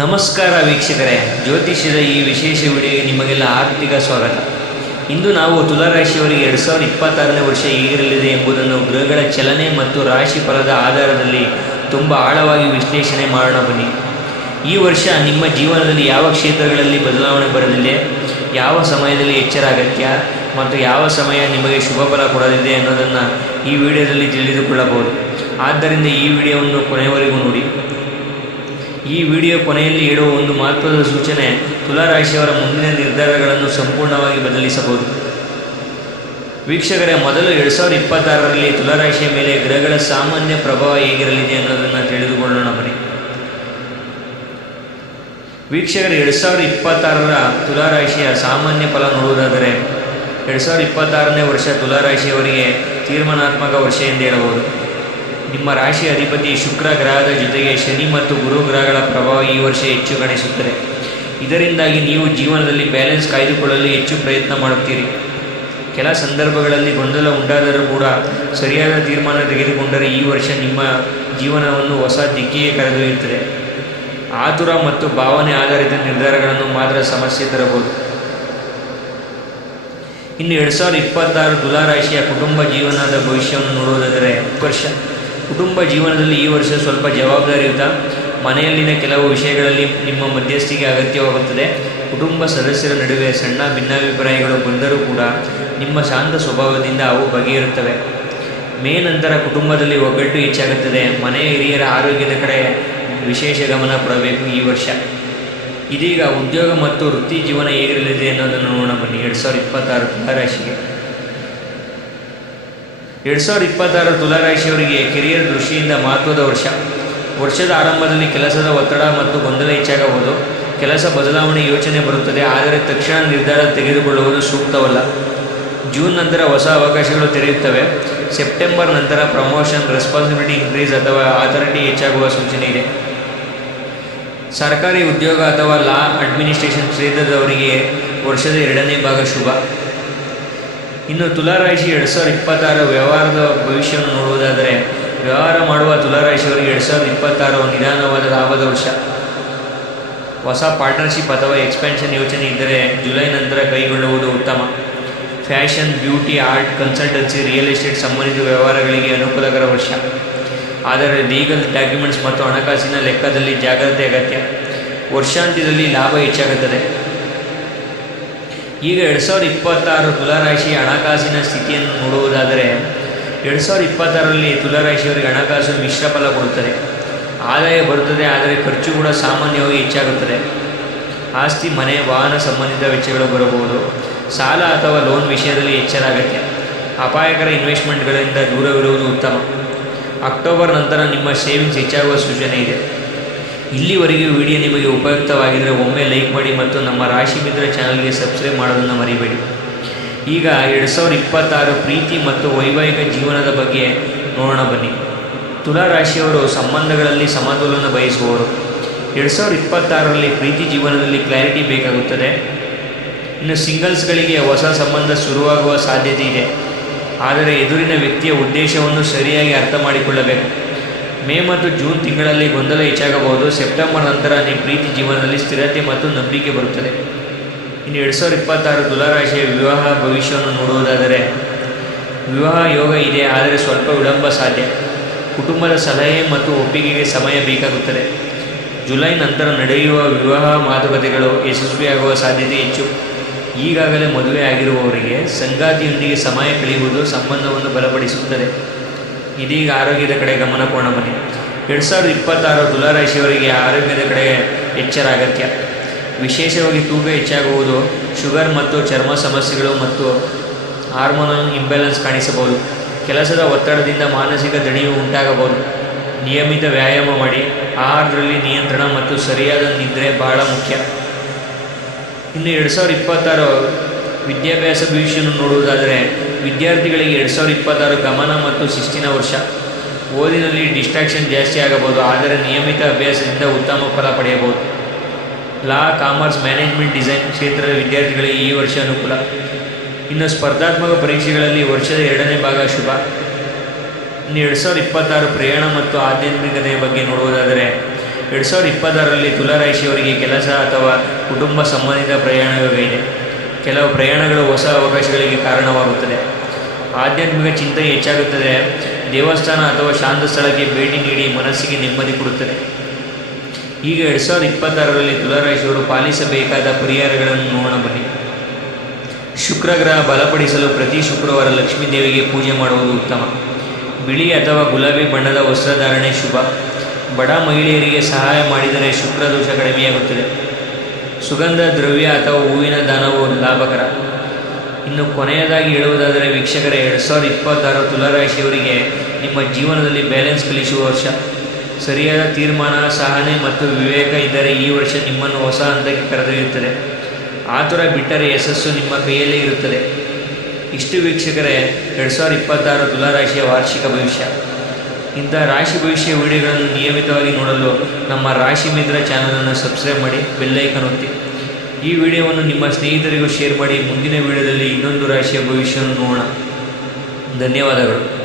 ನಮಸ್ಕಾರ ವೀಕ್ಷಕರೇ, ಜ್ಯೋತಿಷ್ಯದ ಈ ವಿಶೇಷ ವಿಡಿಯೋಗೆ ನಿಮಗೆಲ್ಲ ಆರ್ಥಿಕ ಸ್ವಾಗತ. ಇಂದು ನಾವು ತುಲಾರಾಶಿಯವರಿಗೆ 2026ನೇ ವರ್ಷ ಹೇಗಿರಲಿದೆ ಎಂಬುದನ್ನು ಗ್ರಹಗಳ ಚಲನೆ ಮತ್ತು ರಾಶಿ ಫಲದ ಆಧಾರದಲ್ಲಿ ತುಂಬ ಆಳವಾಗಿ ವಿಶ್ಲೇಷಣೆ ಮಾಡೋಣ ಬನ್ನಿ. ಈ ವರ್ಷ ನಿಮ್ಮ ಜೀವನದಲ್ಲಿ ಯಾವ ಕ್ಷೇತ್ರಗಳಲ್ಲಿ ಬದಲಾವಣೆ ಬರಲಿದೆ, ಯಾವ ಸಮಯದಲ್ಲಿ ಎಚ್ಚರ ಅಗತ್ಯ ಮತ್ತು ಯಾವ ಸಮಯ ನಿಮಗೆ ಶುಭ ಫಲ ಕೊಡಲಿದೆ ಅನ್ನೋದನ್ನು ಈ ವಿಡಿಯೋದಲ್ಲಿ ತಿಳಿದುಕೊಳ್ಳಬಹುದು. ಆದ್ದರಿಂದ ಈ ವಿಡಿಯೋವನ್ನು ಕೊನೆಯವರೆಗೂ ನೋಡಿ. ಈ ವಿಡಿಯೋ ಕೊನೆಯಲ್ಲಿ ಹೇಳುವ ಒಂದು ಮಹತ್ವದ ಸೂಚನೆ ತುಲಾರಾಶಿಯವರ ಮುಂದಿನ ನಿರ್ಧಾರಗಳನ್ನು ಸಂಪೂರ್ಣವಾಗಿ ಬದಲಿಸಬಹುದು. ವೀಕ್ಷಕರೇ, ಮೊದಲು 2026ರಲ್ಲಿ ತುಲಾರಾಶಿಯ ಮೇಲೆ ಗ್ರಹಗಳ ಸಾಮಾನ್ಯ ಪ್ರಭಾವ ಹೇಗಿರಲಿದೆ ಅನ್ನೋದನ್ನು ತಿಳಿದುಕೊಳ್ಳೋಣ ಬನ್ನಿ. ವೀಕ್ಷಕರೇ, 2026ರ ತುಲಾರಾಶಿಯ ಸಾಮಾನ್ಯ ಫಲ ನೋಡುವುದಾದರೆ 2026ನೇ ವರ್ಷ ತುಲಾರಾಶಿಯವರಿಗೆ ತೀರ್ಮಾನಾತ್ಮಕ ವರ್ಷ ಎಂದು ಹೇಳಬಹುದು. ನಿಮ್ಮ ರಾಶಿ ಅಧಿಪತಿ ಶುಕ್ರ ಗ್ರಹದ ಜೊತೆಗೆ ಶನಿ ಮತ್ತು ಗುರು ಗ್ರಹಗಳ ಪ್ರಭಾವ ಈ ವರ್ಷ ಹೆಚ್ಚು ಕಾಣಿಸುತ್ತದೆ. ಇದರಿಂದಾಗಿ ನೀವು ಜೀವನದಲ್ಲಿ ಬ್ಯಾಲೆನ್ಸ್ ಕಾಯ್ದುಕೊಳ್ಳಲು ಹೆಚ್ಚು ಪ್ರಯತ್ನ ಮಾಡುತ್ತೀರಿ. ಕೆಲ ಸಂದರ್ಭಗಳಲ್ಲಿ ಗೊಂದಲ ಉಂಟಾದರೂ ಕೂಡ ಸರಿಯಾದ ತೀರ್ಮಾನ ತೆಗೆದುಕೊಂಡರೆ ಈ ವರ್ಷ ನಿಮ್ಮ ಜೀವನವನ್ನು ಹೊಸ ದಿಕ್ಕಿಗೆ ಕರೆದೊಯ್ಯುತ್ತದೆ. ಆತುರ ಮತ್ತು ಭಾವನೆ ಆಧಾರಿತ ನಿರ್ಧಾರಗಳನ್ನು ಮಾತ್ರ ಸಮಸ್ಯೆ ತರಬಹುದು. ಇನ್ನು 2026 ತುಲಾರಾಶಿಯ ಕುಟುಂಬ ಜೀವನದ ಭವಿಷ್ಯವನ್ನು ನೋಡುವುದಾದರೆ ವರ್ಷ ಕುಟುಂಬ ಜೀವನದಲ್ಲಿ ಈ ವರ್ಷ ಸ್ವಲ್ಪ ಜವಾಬ್ದಾರಿಯುತ. ಮನೆಯಲ್ಲಿನ ಕೆಲವು ವಿಷಯಗಳಲ್ಲಿ ನಿಮ್ಮ ಮಧ್ಯಸ್ಥಿಕೆ ಅಗತ್ಯವಾಗುತ್ತದೆ. ಕುಟುಂಬ ಸದಸ್ಯರ ನಡುವೆ ಸಣ್ಣ ಭಿನ್ನಾಭಿಪ್ರಾಯಗಳು ಬಂದರೂ ಕೂಡ ನಿಮ್ಮ ಶಾಂತ ಸ್ವಭಾವದಿಂದ ಅವು ಬಗೆಯಿರುತ್ತವೆ. ಮೇ ನಂತರ ಕುಟುಂಬದಲ್ಲಿ ಒಗ್ಗಟ್ಟು ಹೆಚ್ಚಾಗುತ್ತದೆ. ಮನೆಯ ಹಿರಿಯರ ಆರೋಗ್ಯದ ಕಡೆ ವಿಶೇಷ ಗಮನ ಕೊಡಬೇಕು ಈ ವರ್ಷ. ಇದೀಗ ಉದ್ಯೋಗ ಮತ್ತು ವೃತ್ತಿ ಜೀವನ ಹೇಗಿರಲಿದೆ ಅನ್ನೋದನ್ನು ನೋಡೋಣ ಬನ್ನಿ. 2026 ತುಲಾರಾಶಿಗೆ 2026 ತುಲಾರಾಶಿಯವರಿಗೆ ಕೆರಿಯರ್ ದೃಷ್ಟಿಯಿಂದ ಮಹತ್ವದ ವರ್ಷ. ವರ್ಷದ ಆರಂಭದಲ್ಲಿ ಕೆಲಸದ ಒತ್ತಡ ಮತ್ತು ಗೊಂದಲ ಹೆಚ್ಚಾಗಬಹುದು. ಕೆಲಸ ಬದಲಾವಣೆ ಯೋಚನೆ ಬರುತ್ತದೆ, ಆದರೆ ತಕ್ಷಣ ನಿರ್ಧಾರ ತೆಗೆದುಕೊಳ್ಳುವುದು ಸೂಕ್ತವಲ್ಲ. ಜೂನ್ ನಂತರ ಹೊಸ ಅವಕಾಶಗಳು ತೆರೆಯುತ್ತವೆ. ಸೆಪ್ಟೆಂಬರ್ ನಂತರ ಪ್ರಮೋಷನ್, ರೆಸ್ಪಾನ್ಸಿಬಿಲಿಟಿ ಇನ್ಕ್ರೀಸ್ ಅಥವಾ ಅಥಾರಿಟಿ ಹೆಚ್ಚಾಗುವ ಸೂಚನೆ ಇದೆ. ಸರ್ಕಾರಿ ಉದ್ಯೋಗ ಅಥವಾ ಲಾ ಅಡ್ಮಿನಿಸ್ಟ್ರೇಷನ್ ಕ್ಷೇತ್ರದವರಿಗೆ ವರ್ಷದ 2ನೇ ಭಾಗ ಶುಭ. ಇನ್ನು ತುಲಾರಾಶಿ 2026 ವ್ಯವಹಾರದ ಭವಿಷ್ಯವನ್ನು ನೋಡುವುದಾದರೆ ವ್ಯವಹಾರ ಮಾಡುವ ತುಲಾರಾಶಿಯವರಿಗೆ 2026 ನಿಧಾನವಾದ ಲಾಭದ ವರ್ಷ. ಹೊಸ ಪಾರ್ಟ್ನರ್ಶಿಪ್ ಅಥವಾ ಎಕ್ಸ್ಪ್ಯಾನ್ಷನ್ ಯೋಚನೆ ಇದ್ದರೆ ಜುಲೈ ನಂತರ ಕೈಗೊಳ್ಳುವುದು ಉತ್ತಮ. Fashion, beauty, art, consultancy, real estate ಸಂಬಂಧಿತ ವ್ಯವಹಾರಗಳಿಗೆ ಅನುಕೂಲಕರ ವರ್ಷ. ಆದರೆ ಲೀಗಲ್ ಡಾಕ್ಯುಮೆಂಟ್ಸ್ ಮತ್ತು ಹಣಕಾಸಿನ ಲೆಕ್ಕದಲ್ಲಿ ಜಾಗ್ರತೆ ಅಗತ್ಯ. ವರ್ಷಾಂತ್ಯದಲ್ಲಿ ಲಾಭ ಹೆಚ್ಚಾಗುತ್ತದೆ. ಈಗ 2026 ತುಲಾರಾಶಿಯ ಹಣಕಾಸಿನ ಸ್ಥಿತಿಯನ್ನು ನೋಡುವುದಾದರೆ 2026ರಲ್ಲಿ ತುಲಾರಾಶಿಯವರಿಗೆ ಹಣಕಾಸು ಮಿಶ್ರ ಫಲ ಕೊಡುತ್ತದೆ. ಆದಾಯ ಬರುತ್ತದೆ, ಆದರೆ ಖರ್ಚು ಕೂಡ ಸಾಮಾನ್ಯವಾಗಿ ಹೆಚ್ಚಾಗುತ್ತದೆ. ಆಸ್ತಿ, ಮನೆ, ವಾಹನ ಸಂಬಂಧಿತ ವೆಚ್ಚಗಳು ಬರಬಹುದು. ಸಾಲ ಅಥವಾ ಲೋನ್ ವಿಷಯದಲ್ಲಿ ಎಚ್ಚರ ಅಗತ್ಯ. ಅಪಾಯಕರ ಇನ್ವೆಸ್ಟ್ಮೆಂಟ್ಗಳಿಂದ ದೂರವಿರುವುದು ಉತ್ತಮ. ಅಕ್ಟೋಬರ್ ನಂತರ ನಿಮ್ಮ ಸೇವಿಂಗ್ಸ್ ಹೆಚ್ಚಾಗುವ ಸೂಚನೆ ಇದೆ. ಇಲ್ಲಿವರೆಗೂ ವಿಡಿಯೋ ನಿಮಗೆ ಉಪಯುಕ್ತವಾಗಿದ್ದರೆ ಒಮ್ಮೆ ಲೈಕ್ ಮಾಡಿ ಮತ್ತು ನಮ್ಮ ರಾಶಿ ಮಿತ್ರ ಚಾನಲ್ಗೆ ಸಬ್ಸ್ಕ್ರೈಬ್ ಮಾಡೋದನ್ನು ಮರಿಬೇಡಿ. ಈಗ 2026 ಪ್ರೀತಿ ಮತ್ತು ವೈವಾಹಿಕ ಜೀವನದ ಬಗ್ಗೆ ನೋಡೋಣ ಬನ್ನಿ. ತುಲಾರಾಶಿಯವರು ಸಂಬಂಧಗಳಲ್ಲಿ ಸಮತೋಲನ ಬಯಸುವವರು. 2026ರಲ್ಲಿ ಪ್ರೀತಿ ಜೀವನದಲ್ಲಿ ಕ್ಲಾರಿಟಿ ಬೇಕಾಗುತ್ತದೆ. ಇನ್ನು ಸಿಂಗಲ್ಸ್ಗಳಿಗೆ ಹೊಸ ಸಂಬಂಧ ಶುರುವಾಗುವ ಸಾಧ್ಯತೆ ಇದೆ, ಆದರೆ ಎದುರಿನ ವ್ಯಕ್ತಿಯ ಉದ್ದೇಶವನ್ನು ಸರಿಯಾಗಿ ಅರ್ಥ ಮಾಡಿಕೊಳ್ಳಬೇಕು. ಮೇ ಮತ್ತು ಜೂನ್ ತಿಂಗಳಲ್ಲಿ ಗೊಂದಲ ಹೆಚ್ಚಾಗಬಹುದು. ಸೆಪ್ಟೆಂಬರ್ ನಂತರ ನಿಮ್ಮ ಪ್ರೀತಿ ಜೀವನದಲ್ಲಿ ಸ್ಥಿರತೆ ಮತ್ತು ನಂಬಿಕೆ ಬರುತ್ತದೆ. ಇನ್ನು 2026 ತುಲಾರಾಶಿಯ ವಿವಾಹ ಭವಿಷ್ಯವನ್ನು ನೋಡುವುದಾದರೆ ವಿವಾಹ ಯೋಗ ಇದೆ, ಆದರೆ ಸ್ವಲ್ಪ ವಿಳಂಬ ಸಾಧ್ಯ. ಕುಟುಂಬದ ಸಲಹೆ ಮತ್ತು ಒಪ್ಪಿಗೆಗೆ ಸಮಯ ಬೇಕಾಗುತ್ತದೆ. ಜುಲೈ ನಂತರ ನಡೆಯುವ ವಿವಾಹ ಮಾತುಕತೆಗಳು ಯಶಸ್ವಿಯಾಗುವ ಸಾಧ್ಯತೆ ಹೆಚ್ಚು. ಈಗಾಗಲೇ ಮದುವೆ ಆಗಿರುವವರಿಗೆ ಸಂಗಾತಿಯೊಂದಿಗೆ ಸಮಯ ಕಳೆಯುವುದು ಸಂಬಂಧವನ್ನು ಬಲಪಡಿಸುತ್ತದೆ. ಇದೀಗ ಆರೋಗ್ಯದ ಕಡೆ ಗಮನ ಕೊಡೋಣ ಬನ್ನಿ. 2026 ತುಲಾರಾಶಿಯವರಿಗೆ ಆರೋಗ್ಯದ ಕಡೆ ಎಚ್ಚರ ಅಗತ್ಯ. ವಿಶೇಷವಾಗಿ ತೂಕ ಹೆಚ್ಚಾಗುವುದು, ಶುಗರ್ ಮತ್ತು ಚರ್ಮ ಸಮಸ್ಯೆಗಳು ಮತ್ತು ಹಾರ್ಮೋನಲ್ ಇಂಬ್ಯಾಲೆನ್ಸ್ ಕಾಣಿಸಬಹುದು. ಕೆಲಸದ ಒತ್ತಡದಿಂದ ಮಾನಸಿಕ ದಣಿವು ಉಂಟಾಗಬಹುದು. ನಿಯಮಿತ ವ್ಯಾಯಾಮ ಮಾಡಿ. ಆಹಾರದಲ್ಲಿ ನಿಯಂತ್ರಣ ಮತ್ತು ಸರಿಯಾದ ನಿದ್ರೆ ಬಹಳ ಮುಖ್ಯ. ಇನ್ನು 2026 ವಿದ್ಯಾಭ್ಯಾಸ ಭವಿಷ್ಯವನ್ನು ನೋಡುವುದಾದರೆ ವಿದ್ಯಾರ್ಥಿಗಳಿಗೆ 2026 ಗಮನ ಮತ್ತು ಶಿಸ್ತಿನ ವರ್ಷ. ಓದಿನಲ್ಲಿ ಡಿಸ್ಟ್ರಾಕ್ಷನ್ ಜಾಸ್ತಿ ಆಗಬಹುದು, ಆದರೆ ನಿಯಮಿತ ಅಭ್ಯಾಸದಿಂದ ಉತ್ತಮ ಫಲ ಪಡೆಯಬಹುದು. ಲಾ, ಕಾಮರ್ಸ್, ಮ್ಯಾನೇಜ್ಮೆಂಟ್, ಡಿಸೈನ್ ಕ್ಷೇತ್ರದ ವಿದ್ಯಾರ್ಥಿಗಳಿಗೆ ಈ ವರ್ಷ ಅನುಕೂಲ. ಇನ್ನು ಸ್ಪರ್ಧಾತ್ಮಕ ಪರೀಕ್ಷೆಗಳಲ್ಲಿ ವರ್ಷದ 2ನೇ ಭಾಗ ಶುಭ. ಇನ್ನು 2026 ಪ್ರಯಾಣ ಮತ್ತು ಆಧ್ಯಾತ್ಮಿಕತೆಯ ಬಗ್ಗೆ ನೋಡುವುದಾದರೆ 2026ರಲ್ಲಿ ತುಲಾರಾಶಿಯವರಿಗೆ ಕೆಲಸ ಅಥವಾ ಕುಟುಂಬ ಸಂಬಂಧಿತ ಪ್ರಯಾಣ ಯೋಗ ಇದೆ. ಕೆಲವು ಪ್ರಯಾಣಗಳು ಹೊಸ ಅವಕಾಶಗಳಿಗೆ ಕಾರಣವಾಗುತ್ತದೆ. ಆಧ್ಯಾತ್ಮಿಕ ಚಿಂತನೆ ಹೆಚ್ಚಾಗುತ್ತದೆ. ದೇವಸ್ಥಾನ ಅಥವಾ ಶಾಂತ ಸ್ಥಳಕ್ಕೆ ಭೇಟಿ ನೀಡಿ ಮನಸ್ಸಿಗೆ ನೆಮ್ಮದಿ ಕೊಡುತ್ತದೆ. ಈಗ 2026ರಲ್ಲಿ ತುಲಾರಾಶಿಯವರು ಪಾಲಿಸಬೇಕಾದ ಪರಿಹಾರಗಳನ್ನು ನೋಡೋಣ ಬನ್ನಿ. ಶುಕ್ರ ಗ್ರಹ ಬಲಪಡಿಸಲು ಪ್ರತಿ ಶುಕ್ರವಾರ ಲಕ್ಷ್ಮೀ ದೇವಿಗೆ ಪೂಜೆ ಮಾಡುವುದು ಉತ್ತಮ. ಬಿಳಿ ಅಥವಾ ಗುಲಾಬಿ ಬಣ್ಣದ ವಸ್ತ್ರಧಾರಣೆ ಶುಭ. ಬಡ ಮಹಿಳೆಯರಿಗೆ ಸಹಾಯ ಮಾಡಿದರೆ ಶುಕ್ರ ದೋಷ ಕಡಿಮೆಯಾಗುತ್ತದೆ. ಸುಗಂಧ ದ್ರವ್ಯ ಅಥವಾ ಹೂವಿನ ದಾನವು ಲಾಭಕರ. ಇನ್ನು ಕೊನೆಯದಾಗಿ ಹೇಳುವುದಾದರೆ ವೀಕ್ಷಕರೇ, 2026 ತುಲಾರಾಶಿಯವರಿಗೆ ನಿಮ್ಮ ಜೀವನದಲ್ಲಿ ಬ್ಯಾಲೆನ್ಸ್ ಕಲಿಸುವ ವರ್ಷ. ಸರಿಯಾದ ತೀರ್ಮಾನ, ಸಹನೆ ಮತ್ತು ವಿವೇಕ ಇದ್ದರೆ ಈ ವರ್ಷ ನಿಮ್ಮನ್ನು ಹೊಸ ಹಂತಕ್ಕೆ ಕರೆದೊಯ್ಯುತ್ತದೆ. ಆತುರ ಬಿಟ್ಟರೆ ಯಶಸ್ಸು ನಿಮ್ಮ ಕೈಯಲ್ಲೇ ಇರುತ್ತದೆ. ಇಷ್ಟು ವೀಕ್ಷಕರೇ 2026 ತುಲಾರಾಶಿಯ ವಾರ್ಷಿಕ ಭವಿಷ್ಯ. ಇಂಥ ರಾಶಿ ಭವಿಷ್ಯ ವಿಡಿಯೋಗಳನ್ನು ನಿಯಮಿತವಾಗಿ ನೋಡಲು ನಮ್ಮ ರಾಶಿ ಮಿತ್ರ ಚಾನಲನ್ನು ಸಬ್ಸ್ಕ್ರೈಬ್ ಮಾಡಿ, ಬೆಲ್ಲೈಕನ್ ಒತ್ತಿ. ಈ ವಿಡಿಯೋವನ್ನು ನಿಮ್ಮ ಸ್ನೇಹಿತರಿಗೂ ಶೇರ್ ಮಾಡಿ. ಮುಂದಿನ ವಿಡಿಯೋದಲ್ಲಿ ಇನ್ನೊಂದು ರಾಶಿಯ ಭವಿಷ್ಯವನ್ನು ನೋಡೋಣ. ಧನ್ಯವಾದಗಳು.